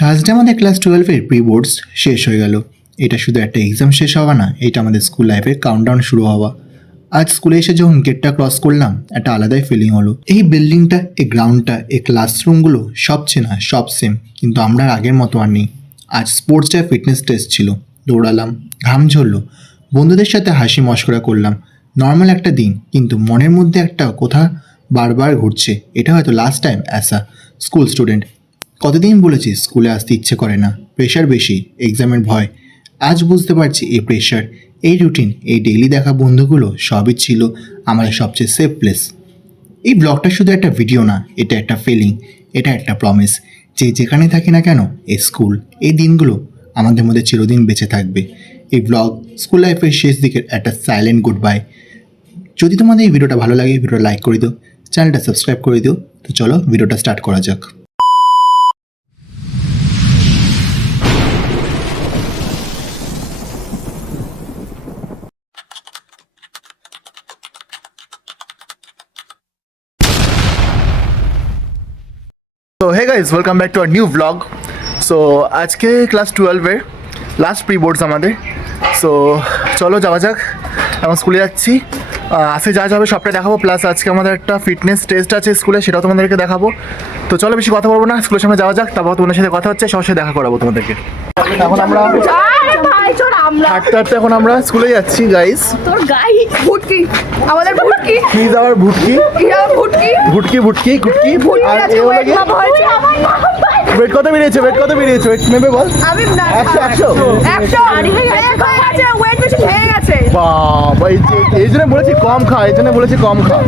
Thursday আমাদের class 12-এর pre boards শেষ হয়ে গেল। এটা শুধু একটা এক্সাম শেষ হওয়া না, এটা আমাদের স্কুল লাইফের কাউন্টডাউন শুরু হওয়া। আজ স্কুলে এসে যখন গেটটা ক্রস করলাম, একটা আলাদাই ফিলিং হলো। এই বিল্ডিংটা, এই গ্রাউন্ডটা, এই ক্লাসরুমগুলো সব চেনা, সব সেম, কিন্তু আমরা আর আগের মতো আর নেই। আজ স্পোর্টস ডে ফিটনেস টেস্ট ছিল, দৌড়ালাম, ঘাম ঝরলো, বন্ধুদের সাথে হাসি মশকরা করলাম। নর্মাল একটা দিন, কিন্তু মনের মধ্যে একটা কথা বারবার ঘুরছে, এটা হয়তো লাস্ট টাইম অ্যাসা স্কুল স্টুডেন্ট। কতদিন বলেছি স্কুলে আসতে ইচ্ছে করে না, প্রেশার বেশি, এক্সামের ভয়। আজ বুঝতে পারছি এই প্রেশার, এই রুটিন, এই ডেইলি দেখা বন্ধুগুলো সবই ছিল আমাদের সবচেয়ে সেফ প্লেস। এই ব্লগটা শুধু একটা ভিডিও না, এটা একটা ফিলিং, এটা একটা প্রমিস যে যেখানে থাকি না কেন, এই স্কুল, এই দিনগুলো আমাদের মধ্যে চিরদিন বেঁচে থাকবে। এই ব্লগ স্কুল লাইফের শেষ দিকের একটা সাইলেন্ট গুড বাই। যদি তোমাদের এই ভিডিওটা ভালো লাগে, ভিডিওটা লাইক করে দিও, চ্যানেলটা সাবস্ক্রাইব করে দিও। তো চলো ভিডিওটা স্টার্ট করা যাক। তো hey guys, welcome back to our new blog. So আজকে ক্লাস 12-এর লাস্ট প্রি বোর্ডস আমাদের। সো চলো যাওয়া যাক, এখন স্কুলে যাচ্ছি। আজকে যা যাবে সবটাই দেখাবো, প্লাস আজকে আমাদের একটা ফিটনেস টেস্ট আছে স্কুলে, সেটাও তোমাদেরকে দেখাবো। তো চলো বেশি কথা বলবো না, স্কুলের সামনে যাওয়া যাক, তারপর তোমাদের সাথে কথা হচ্ছে, সবার সাথে দেখা করাবো তোমাদেরকে। এখন আমরা হাঁটতে হাঁটতে এখন আমরা স্কুলে যাচ্ছি গাইজ। তোর গাই ভুটকি, আমাদের ভুটকি, প্লিজ আবার ভুটকি ভুটকি ভুটকি ভুটকি কুটকি। আর আছে, এ হলো ওয়েট গিয়ে মাপা হয়েছে। ওয়েট কত বেরিয়েছে, ওয়েট কত বেরিয়েছে, ওয়েট নেবে বল। আমি না 100 ওয়েট বেশি হয়ে গেছে। বাবা, এই জন্য বলেছি কম খা, এই জন্য বলেছি কম খা।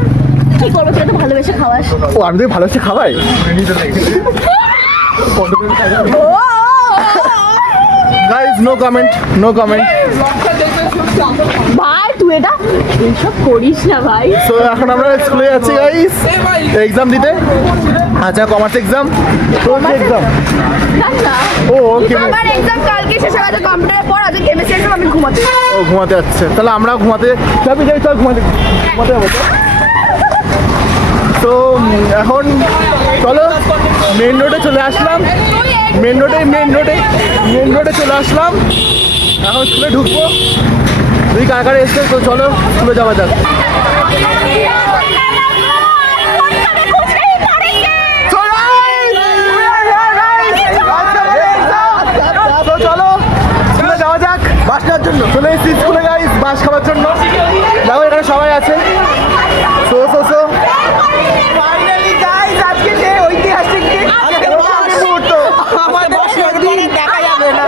কি করবো, তুই তো ভালোবেসে খাওয়াস। ও আমি তো ভালোবেসে খাওয়াই। Guys no comment, no comment. ভাই তুই এটা এইসব করিস না ভাই। তো এখন আমরা স্কুলে যাচ্ছি গাইজ এক্সাম দিতে। আচ্ছা, কমার্স এক্সাম। তোর কি এক্সাম? ও ওকে, আমার এক্সাম কালকে শেষ হয়ে গেছে, কম্পিউটারের পর আজকে কেমিস্ট্রি এক্সাম, আমি ঘুমাতে। ও ঘুমাতে যাচ্ছে, তাহলে আমরা ঘুমাতে যাবি, যাই চল ঘুমাতে ঘুমাতে যাবো। তো এখন চলো মেন রোডে চলে আসলাম, মেন রোডে চলে আসলাম। এখন স্কুলে ঢুকবো, তুই কার কারে এসছে, তো চলো স্কুলে যাওয়া যাক। তো চলো স্কুলে যাওয়া যাক, বাস খাওয়ার জন্য চলে এসেছি স্কুলে গাইস, বাস খাওয়ার জন্য। দেখো এখানে সবাই আছে। So so so finally guys, আজকে যে ঐতিহাসিক দিন, আজকে মুহূর্ত আমাদের দিন দেখা যাবে না,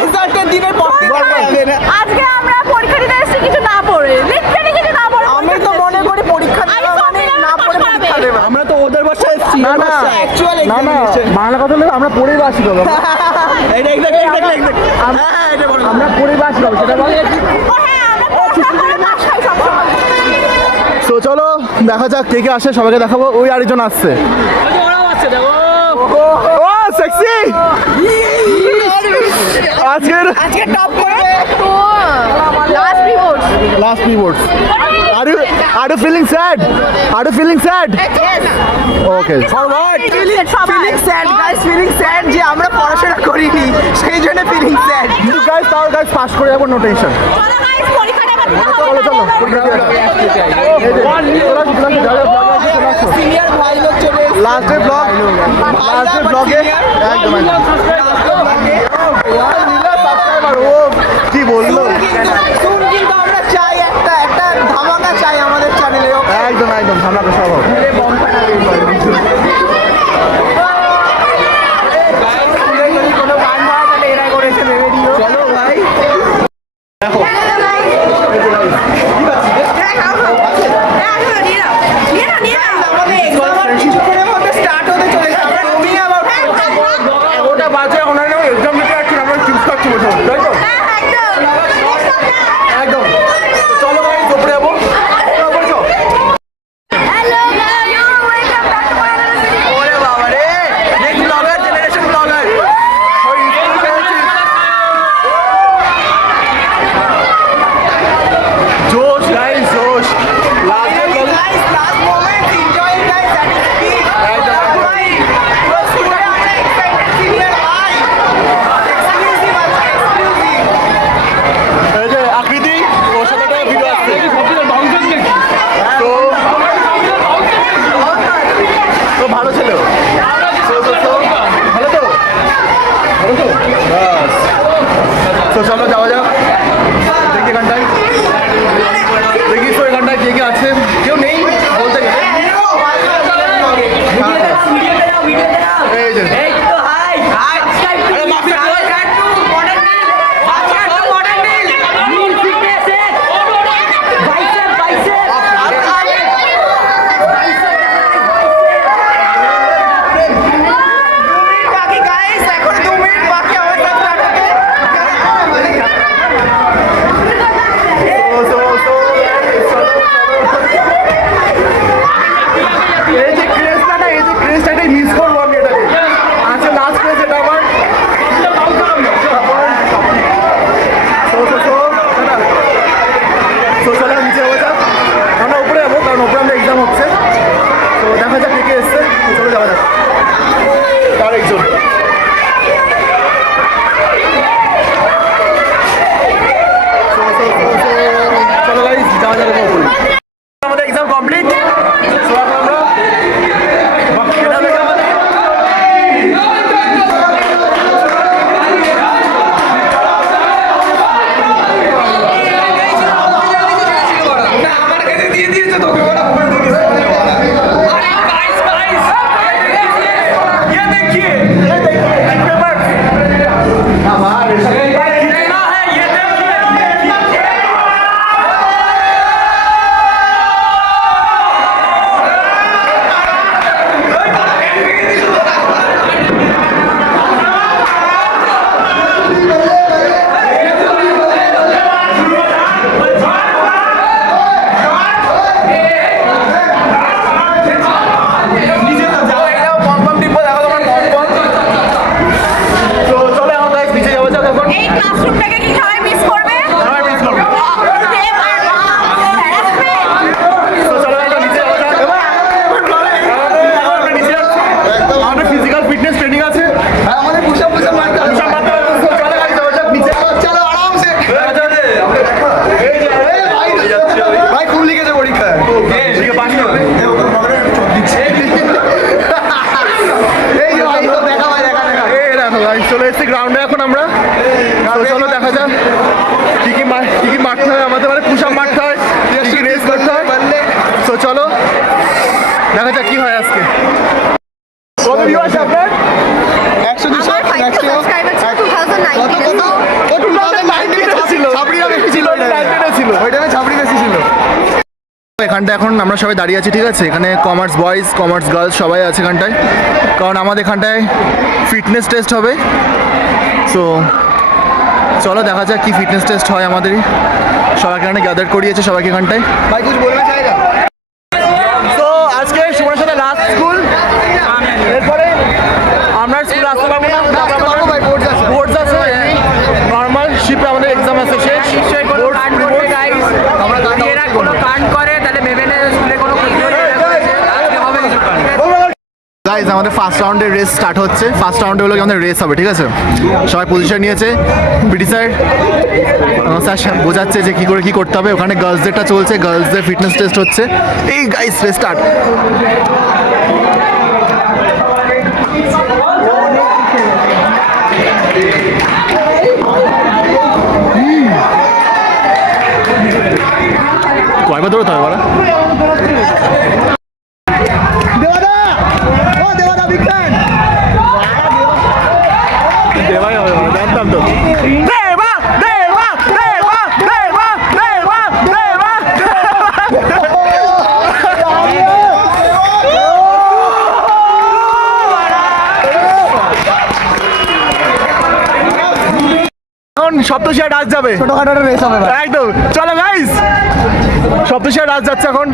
রেজাল্টের দিনের পর থেকে দেখা যাবে না। আজকে আমরা পরীক্ষা দিতে এসেছি কিছু না পড়ে, লিটারালি কিছু না পড়ে। আমি তো মনে করি পরীক্ষা দেওয়া মানে না পড়ে পরীক্ষা দেওয়া। আমরা তো ওদের বাসায় এসেছি, না না অ্যাকচুয়াল না না, এক্সামিনেশন। বাংলা কথা হলে আমরা পড়েই বাসি বাবা, এটা এক্সাক্টলি আমরা পড়েই বাসি বাবা, সেটা বল। তো চলো দেখা যাক কে কে আসে, সবাইকে দেখাবো। ওই আরেকজন আসছে, ও সেক্সি। আজকে টপ করবে তো last report. Last pre boards. Are you feeling sad? Are you feeling sad? Okay. Feeling sad guys, feeling sad যে আমরা পড়াশোনা করিনি, সেই জন্য ফিলিং স্যাড। You guys, তাও guys পাস করে যাবো, no tension. চলো গাইস, পরীক্ষাটা এবার দিতে হবে। চলো চলো পরীক্ষা দিয়ে আসো। সিনিয়র ভাই লোক চলে এসেছে। লাস্টের ব্লগ, লাস্টের ব্লগে একদম ও কি বললো, শুন, কিন্তু আমরা চাই একটা একটা ধামাকা চাই আমাদের চ্যানেলেও। একদম একদম ধামাকা স্বভাব। কোনো গান ভাড়া তাহলে এরাই করেছে, ভেবে দিও। চলো ভাই, দেখো আমাদের এক্সাম আর কিছুক্ষণের মধ্যে স্টার্ট হতে চলেছে। আমরা ঘুমিয়ে আবার ওটা বাজে, ওনারা এক্সাম দিতে যাচ্ছি, আমরা চিপস খাচ্ছি বসে বসে, তাই তো? একদম। চলো ভাই উপরে যাবো, বলছো ওরে বাবা রে, নেক্সট ব্লগার, জেনারেশন ব্লগার। জোশ গাইস, জোশ। Finally, guys, last moment, enjoy guys, that is peak. Right. Close to the excited senior high. Guys চলে এসেছি গ্রাউন্ডে এখন আমরা। তো চলো দেখা যাক কি কি মারতে হয় আমাদের, মানে পুশ আপ মারতে হয়, কি রেস করতে হয়। তো চলো দেখা যাক কি হয় আজকে। কত ভিউ আছে আপনার? 100 200 আমার 5 সাবস্ক্রাইবার ছিল 2019 ছিল, ছাবড়িরা বেশি ছিল, ওই টাইমে ছাবড়ি বেশি ছিল। এখানটা এখন আমরা সবাই দাঁড়িয়ে আছি, ঠিক আছে? এখানে কমার্স বয়েজ, কমার্স গার্লস সবাই আছে এখানটায়, কারণ আমাদের এখানটায় ফিটনেস টেস্ট হবে। সো চলো দেখা যাক কি ফিটনেস টেস্ট হয় আমাদেরই। সবাইকে এখানে গ্যাদার করিয়েছে সবাইকে এখানটায়। ভাই কিছু বলনা চাইনা? তো আজকে সুমনের সাথে লাস্ট স্কুল, এরপরে আমরা স্কুল আসতে পারবো না, বাবু ভাই বোর্ড আছে। বোর্ডস আছে, নর্মাল শিপে আমাদের এক্সাম আছে শেষ। নিশ্চয়ই কোনো কাণ্ড করবে গাইস, এরা কোনো কাণ্ড করে তাহলে ভেবে স্কুলে কোনো ক্ষতি হয়ে যাবে, আজকে হবে কিছু কাণ্ড। গাইজ আমাদের ফার্স্ট রাউন্ডের রেস স্টার্ট হচ্ছে। ফার্স্ট রাউন্ডে হলো কি আমাদের রেস হবে, ঠিক আছে? সবাই পজিশন নিয়েছে, পিটি স্যার স্যার বোঝাচ্ছে যে কী করে কী করতে হবে। ওখানে গার্লসদেরটা চলছে, গার্লসদের ফিটনেস টেস্ট হচ্ছে। এই গাইজ রেস স্টার্ট। কয়বার দৌড়তে হবে বলা? দেওয়াদা ও দেওয়াদা বিগ ফ্যান। দেবাই হবে, জানতাম তো। এখন সপ্তশিয়া ডান্স যাবে, ছোটখাটো একটা রেস হবে ভাই। একদম। চলো গাইস, সপ্তশিয়া ডান্স যাচ্ছে এখন।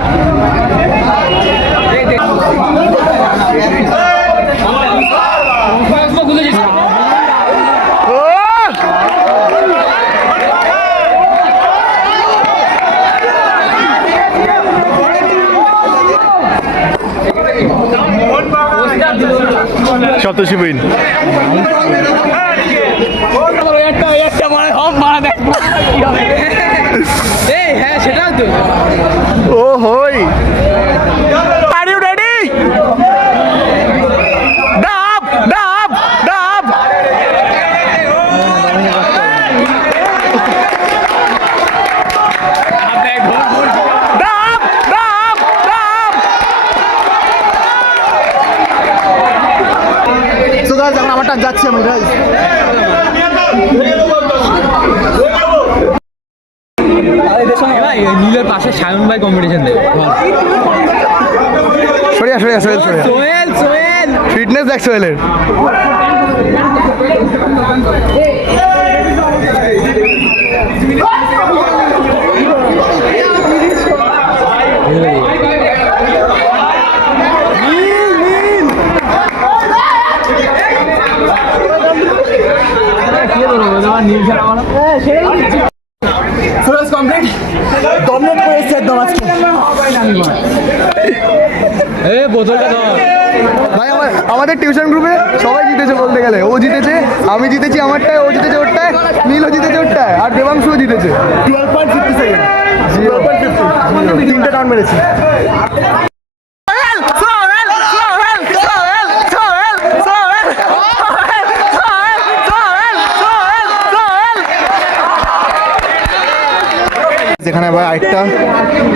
সপ্তশী উইন। হ্যাঁ সেটাও তো। ও হই, আর ইউ রেডি? ডাব ডাব ডাব। ডাব ডাব ডাব। সো গাইস এখন আমারটা যাচ্ছি আমি গাইস। নীলের পাশে সায়ন ভাই কম্পিটিশন দেবে। সরিয়া সরিয়া সরিয়া সরিয়া। সোহেল সোহেল ফিটনেস দেখ সোহেলের। সুরজ কমপ্লিট, ডমিনেট করে এসেছে একদম আজকে। এ বোতলটা ধর। ভাই আমাদের টিউশন গ্রুপে সবাই জিতেছে বলতে গেলে। ও জিতেছে, আমি জিতেছি আমারটায়, ও জিতেছে ওরটায়, নীলও জিতেছে ওরটায়, আর দেবাংশুও জিতেছে। 12.50 সেকেন্ড, 12.50, তিনটে টাউন মেরেছি। যেখানে এবার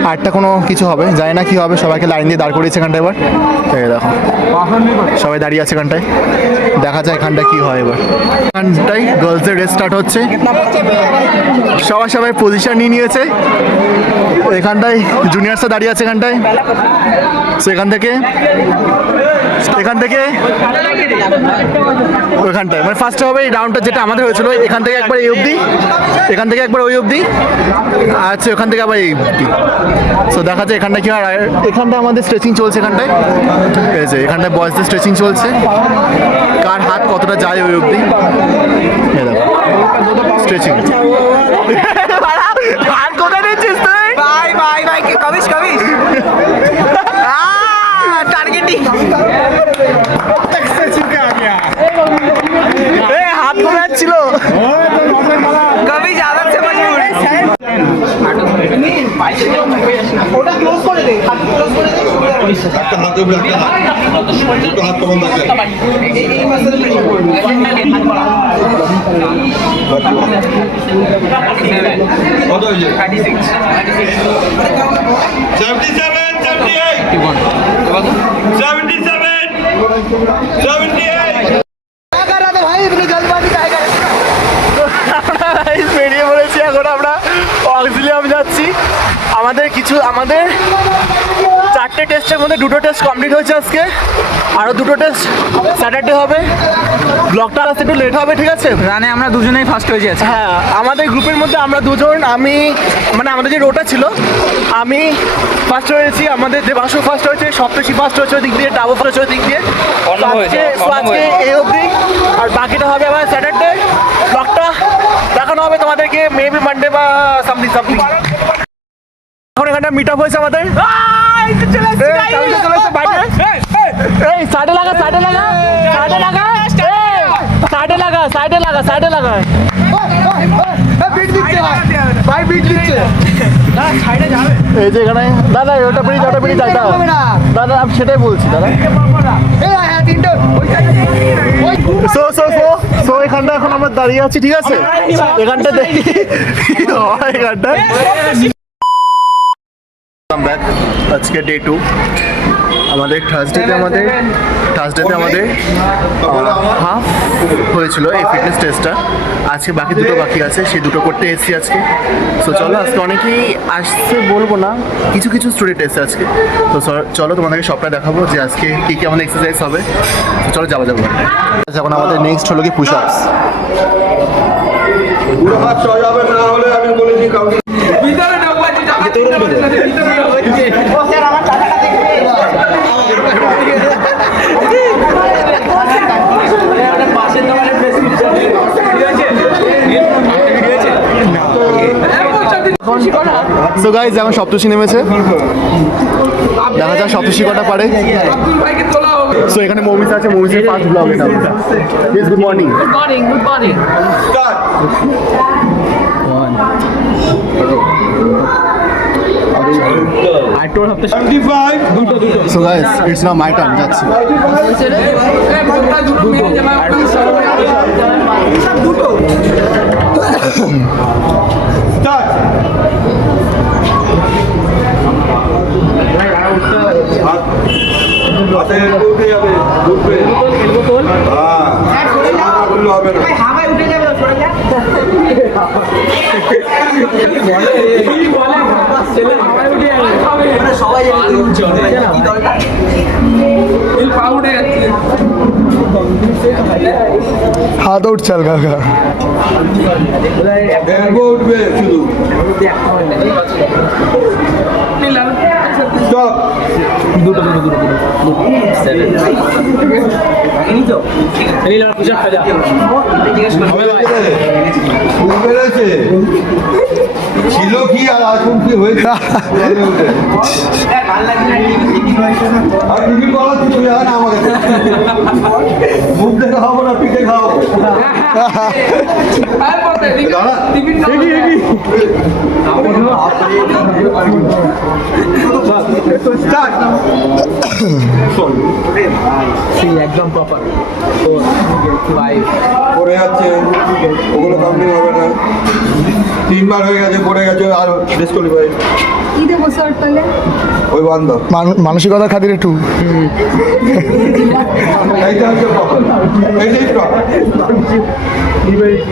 আরেকটা কোনো কিছু হবে, জানি না কি হবে। সবাইকে লাইন দিয়ে দাঁড় করিয়েছে এখানটা এবার। এই দেখো সবাই দাঁড়িয়ে আছে এখানটায়, দেখা যায় এখানটায় কি হয় এবার। এখানটায় গার্লসের রেস স্টার্ট হচ্ছে, সবাই পজিশন নিয়ে নিয়েছে। এখানটায় জুনিয়র্সরা দাঁড়িয়ে আছে এখানটায়। সো এখান থেকে ওইখানটায় মানে ফার্স্ট হবে এই রাউন্ডটা, যেটা আমাদের হয়েছিল। এখান থেকে একবার এই অবধি, এখান থেকে একবার ওই অবধি, আচ্ছা ওখান থেকে আবার এই অবধি। সো দেখা যায় এখানটা কি হয়। এখানটায় আমাদের স্ট্রেচিং চলছে, এখানটায় এই যে এখানটায় বয়েজদের স্ট্রেচিং চলছে, কার হাত কতটা যায় ওই অবধি। এই দেখো স্ট্রেচিং। হাত কোথায় নিচ্ছিস তুই? ভাই ভাই ভাই কবিস কবিস টার্গেটিং। হাত কোথায় যাচ্ছিল? कभी ज्यादा से मजबूर ওটা ক্লোজ করে দে, হাত ক্লোজ করে দে। একটা হাত উপরে একটা হাত, দুটো হাত কমন রাখলে এই মাসের কত হয়েছে 77 भाई इतनी जल्दबाजी का है বেরিয়ে পড়েছি এখন আমরা অক্সিলিয়াম যাচ্ছি। আমাদের 4টে টেস্টের মধ্যে 2টো টেস্ট কমপ্লিট হয়েছে আজকে, আরও 2টো টেস্ট স্যাটারডে হবে। ব্লগটা আসতে একটু লেট হবে, ঠিক আছে? রানে আমরা দুজনেই ফার্স্ট হয়ে যাচ্ছি। হ্যাঁ, আমাদের গ্রুপের মধ্যে আমরা দুজন, আমি মানে আমাদের যে রোটা ছিল, আমি ফার্স্ট হয়েছি, আমাদের দেবাংশু ফার্স্ট হয়েছে, সপ্তর্ষি ফার্স্ট হয়েছে ওই দিক দিয়ে, টাবু ফার্স্ট হয়েছে ওই দিক দিয়ে। আজকে এই অবধি, আর বাকিটা হবে আবার স্যাটারডে। ব্লগটা দেখানো হবে তোমাদেরকে মেবি মানডে বা সামথিং। এখন এখানে মিট আপ হয়েছে আমাদের। সাইডে লাগা बीट दिखते भाई बीट दिखते এই যে এখানে দাদা ওটা পেরিয়ে দাদা আমি সেটাই বলছি দাদা। সো এখানটা এখন আমরা দাঁড়িয়ে আছি, ঠিক আছে? এখানটা দেখি এখানটা আজকে ডে 2 আমাদের থার্সডেতে আমাদের হাফ হয়েছিল এই ফিটনেস টেস্টটা। আজকে বাকি 2টো বাকি আছে, সেই 2টো করতে এসেছি আজকে। সো চলো, আজকে অনেকেই আসছে বলবো না, কিছু স্টুডেন্ট এসছে আজকে। তো চলো তোমাদেরকে সবটা দেখাবো যে আজকে কী কী আমাদের এক্সারসাইজ হবে। তো চলো যাবো। এখন আমাদের নেক্সট হলো কি পুশ আপস। পুরো হাত সহজ হবে না হলে আমি বলেছি কাউকে ভিতরে ঢোকাচ্ছি পাশের দোকানে প্রেসক্রিপশন সো গাইজ এখন সপ্তর্ষি নেমেছে, দেখা যাক সপ্তর্ষি কটা পারে। সো এখানে মৌমিস আছে, মৌমিসের ফার্স্ট ব্লগ এটা। Please good morning. স্টার্ট আর তোর হপ্তাহ 75 so guys it's now my turn, যাচ্ছি। স্টার্ট হাতে উঠে যাবে উঠবে হ্যাঁ বললে হবে না হাওয়ায় উঠে যাবে সরে যা সবাই হাত উঠছে হালকা হালকা। এলবো উঠবে শুধু স্টপ বেড়েছে ছিল কি আর এখন কি হয়েছে আর টিকিট বলা তুই আর আমাকে মুখ দেখে খাবো না পিঠে খাও স্টার্ট একদম প্রপার 5 পড়ে যাচ্ছে ওগুলো কমপ্লিট হবে না 3বার হয়ে গেছে পড়ে গেছে আর ডিসকোয়ালিফাই কি দেবো স্যার তাহলে? ওই বন্ধ মানসিকতার খাতিরে একটু এইটা হচ্ছে প্রবলেম এইটাই প্রবলেম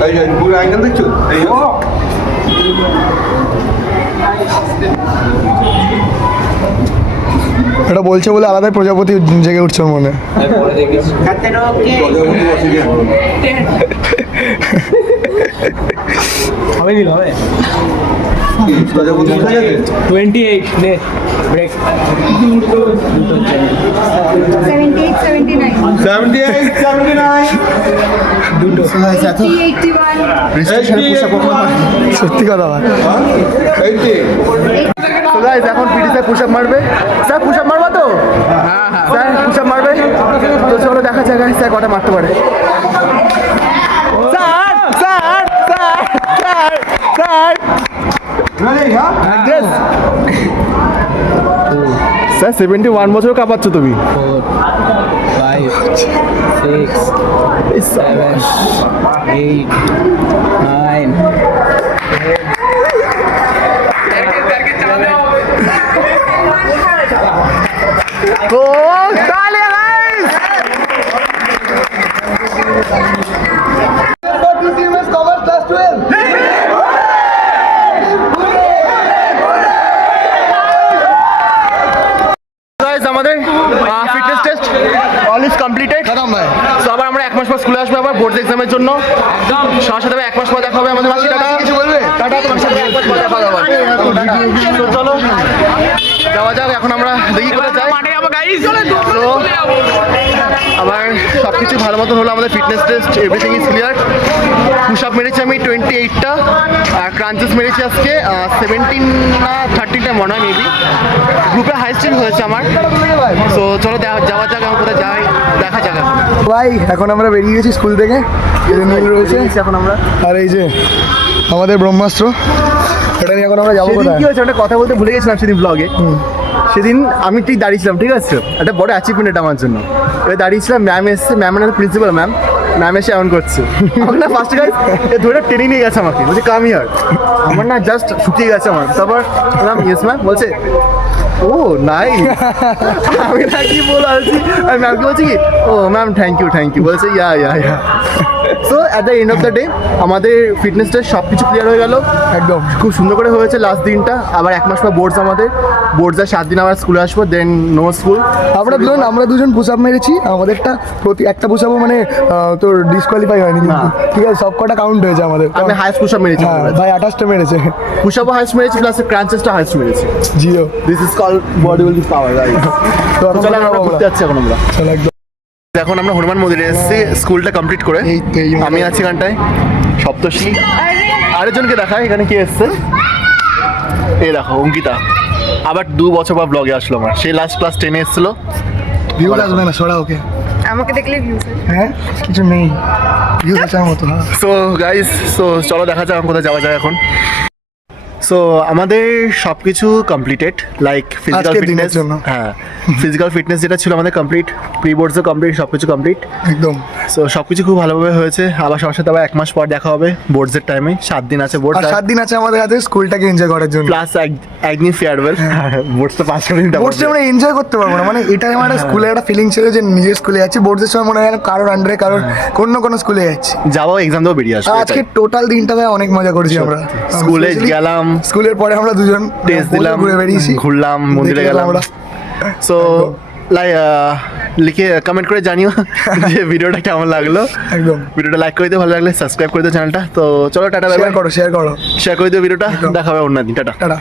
এই যে পুরো অ্যাঙ্গেল দেখছো এই এটা বলছে বলে আলাদাই প্রজাপতি জেগে উঠছে ওর মনে। হবে দিল হবে প্রজাপতি উঠে গেছে 28 নে ব্রেক 78, 79, 78 79 81, সত্যি কথা ভাই। 80 তো গাইস এখন পিটি স্যার পুশ আপ মারবে। স্যার পুশ আপ মারবা তো? স্যার পুশ আপ মারবে তো চলো দেখা যাক গাইস স্যার কটা মারতে পারে। Sir sir sir sir sir ready হ্যাঁ অ্যাড্রেস স্যার 71 বছর কাঁপাচ্ছ তুমি। 5 6 7 8 9 তো তাহলে guys, guys, আমাদের fitness test all is completed. তো আবার আমরা এক মাস পর স্কুলে আসবো আবার বোর্ড এক্সামের জন্য। সবার সাথে এক মাস পর দেখা হবে আমাদের। মাসি টাটা। কিছু বলবে? টাটা, তোমার সাথে এক মাস পর দেখা হবে আবার। তো চলো যাওয়া যাক, এখন আমরা দেখি কোথায় যাই। তো আবার সব কিছু ভালো মতো হলো, আমাদের fitness test everything is clear. Push up মেরেছি আমি 28টা, আর ক্রাঞ্চেস মেরেছি আজকে 17 না 13টা মনে হয় মেবি। গ্রুপে হাই স্টিল হয়েছে আমার। তো চলো যাওয়া যাক, আমি কোথায় যাই দেখা যাক। ভাই এখন আমরা বেরিয়ে গেছি স্কুল থেকে, এই যে নীল রয়েছে এখন আমরা, আর এই যে আমাদের ব্রহ্মাস্ত্র, এটা নিয়ে এখন আমরা যাবো সেদিন কোথায়? কি হয়েছে, একটা কথা বলতে ভুলে গেছিলাম সেদিন ব্লগে। সেদিন আমি ঠিক দাঁড়িয়েছিলাম, ঠিক আছে, একটা বড় অ্যাচিভমেন্ট এটা আমার জন্য। এবার দাঁড়িয়েছিলাম, ম্যাম এসছে, ম্যাম মানে প্রিন্সিপাল ম্যাম এসে এমন করছে আমাকে না, ফার্স্ট গাইজ ধরে টেনে নিয়ে গেছে আমাকে, বলছে কাম হিয়ার। আমার না জাস্ট শুকিয়ে গেছে আমার। তারপর ম্যাম ইয়েস ম্যাম বলছে, ও নাই। আমি না কি বলে আছি, আমি ম্যামকে বলছি কি, ও ম্যাম থ্যাংক ইউ বলছে yeah. So at the end of the day আমাদের ফিটনেস টেস্ট সব কিছু ক্লিয়ার হয়ে গেল একদম, খুব সুন্দর করে হয়েছে লাস্ট দিনটা। আবার এক মাস পর বোর্ডস, আমাদের বোর্ডসের 7 দিন আবার স্কুলে আসবো, দেন নো স্কুল। আমরা দুজন পুশ আপ মেরেছি, আমাদেরটা প্রতি একটা পুশ আপও মানে তোর ডিসকোয়ালিফাই হয়নি কিন্তু, ঠিক আছে, সব কটা কাউন্ট হয়েছে আমাদের। আমি হাইস্ট পুশ আপ মেরেছি, হ্যাঁ ভাই 28টা মেরেছে, পুশ আপও হাইস্ট মেরেছি, প্লাস ক্রাঞ্চেসটা হাইস্ট মেরেছি। Jio. This is call body building power, right? তো এখন চলো আমরা ঘুরতে যাচ্ছি এখন আমরা। চলো একদম। এখন আমরা হনুমান মন্দিরে এসেছি স্কুলটা কমপ্লিট করে। আমি আছি এখানটায়, সপ্তর্ষি। আরেকজনকে দেখায় এখানে কি এসছে, এই দেখো অঙ্কিতা। আবার 2 বছর পর ব্লগে আসলো আমার, সেই লাস্ট ক্লাস 10 এসেছিল। ভিউ আসবে না, সরা ওকে। আমাকে দেখলে ভিউজ হ্যাঁ কিছু নেই, ভিউ আসার মতো। হ্যাঁ সো গাইস, সো চলো দেখা যাক কোথায় যাওয়া যায় এখন। সো আমাদের সব কিছু কমপ্লিটেড, লাইক ফিজিক্যাল আজকের দিনের ফিটনেস। জন্য। হ্যাঁ, ফিজিক্যাল ফিটনেস যেটা ছিল আমাদের কমপ্লিট, প্রি বোর্ডসও কমপ্লিট, সব কিছু কমপ্লিট। একদম। সো সব কিছু খুব ভালোভাবে হয়েছে। আবার সবার সাথে আবার এক মাস পর দেখা হবে বোর্ডসের টাইমে। 7 দিন আছে বোর্ড, আর 7 দিন আছে আমাদের হাতে স্কুলটাকে এনজয় করার জন্য, প্লাস একদিন ফেয়ারওয়েল। বোর্ডস তো 5 দিন বোর্ডসে আমরা এনজয় করতে পারবো না, মানে এটাই আমার স্কুলে একটা ফিলিং ছিল যে নিজের স্কুলে যাচ্ছি। বোর্ডসের সময় মনে হয় যেন কারোর আন্ডারে কারোর কোনো স্কুলে যাচ্ছি। যাবো, এক্সাম দেবো, বেরিয়ে আসবো। আর আজকে টোটাল দিনটা ভাই অনেক মজা করেছি আমরা। স্কুলে Especially গেলাম, স্কুলের পরে আমরা দুজন টেস্ট দিলাম, ঘুরে বেরিয়েছি, ঘুরলাম, মন্দিরে দেখলাম গেলাম। আমরা। সো লিখে কমেন্ট করে জানিও যে ভিডিওটা কেমন লাগলো। একদম। ভিডিওটা লাইক করে দিও, ভালো লাগলে সাবস্ক্রাইব করে দিও চ্যানেলটা। তো চলো টাটা, শেয়ার করো শেয়ার করে দিও ভিডিওটা। দেখা হবে অন্য দিন, টাটা। টাটা।